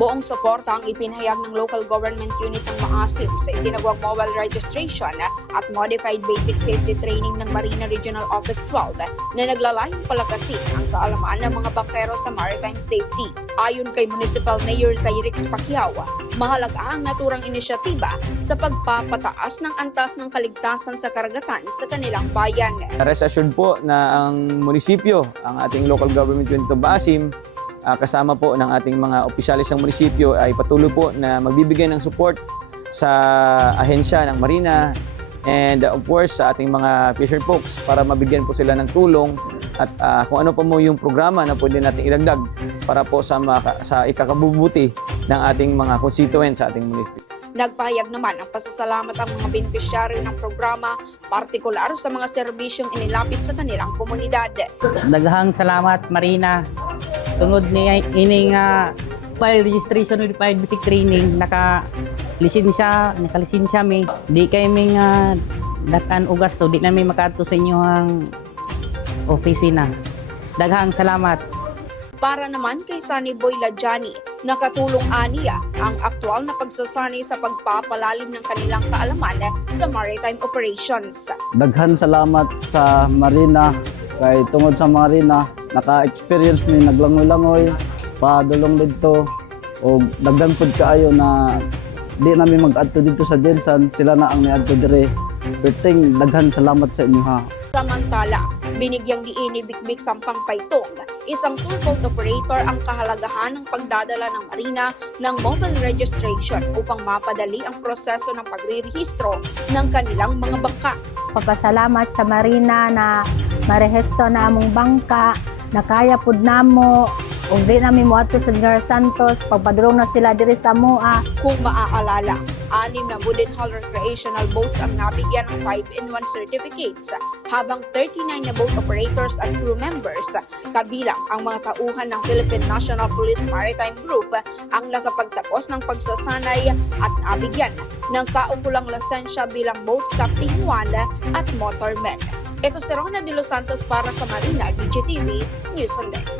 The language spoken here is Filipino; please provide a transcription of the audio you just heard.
Buong suporta ang ipinahayag ng local government unit ng Maasim sa isinagawang mobile registration at modified basic safety training ng Marina Regional Office 12 na naglalayong palakasin ang kaalaman ng mga bangkero sa maritime safety. Ayon kay Municipal Mayor Zairix Pacquiao, mahalaga ang naturang inisyatiba sa pagpapataas ng antas ng kaligtasan sa karagatan sa kanilang bayan. Rest assured po na ang munisipyo, ang ating local government unit ng Maasim, kasama po ng ating mga opisyalis ng munisipyo ay patuloy po na magbibigay ng support sa ahensya ng Marina and of course sa ating mga fisher folks para mabigyan po sila ng tulong at kung ano pa mo yung programa na pwede natin ilagdag para po sa ikakabubuti ng ating mga constituents sa ating munisipyo. Nagpahayag naman ang pasasalamat ang mga benepisyaryo ng programa, partikular sa mga serbisyong inilapit sa kanilang komunidad. Daghang salamat Marina. Tungod ni ining file registration modified basic training nakalisensya mi di kay ming datan ugas to di na may makaadto sa inyo ang opisina. Daghang salamat. Para naman kay Sunny Boy Lajani, nakatulong aniya ang aktual na pagsasanay sa pagpapalalim ng kanilang kaalaman sa maritime operations. Daghan salamat sa Marina kay tungod sa Marina naka-experience mi naglangoy-langoy padulong dito o daghan pud kaayo na di namin mag-adto dito sa Jensan, sila na ang niadto dire. Perting daghan salamat sa inyo ha. Samantala, binigyang diin ni Bikbik Sampang Paitong, isang tour boat operator ang kahalagahan ng pagdadala ng Marina ng mobile registration upang mapadali ang proseso ng pagrerehistro ng kanilang mga bangka. Papasalamat sa Marina na marehistro na among bangka, na kaya pud namo ug di nami moadto sa General Santos pagpadulong na sila diri sa mua. Kung maaalala, 6 na wooden hull recreational boats ang nabigyan ng 5-in-1 certificates, habang 39 na boat operators at crew members, kabilang ang mga tauhan ng Philippine National Police Maritime Group, ang nakapagtapos ng pagsasanay at nabigyan ng kaukulang lisensya bilang boat captain 1 at motorman. Ito si Rona de los Santos para sa Marina DGTV News Sunday.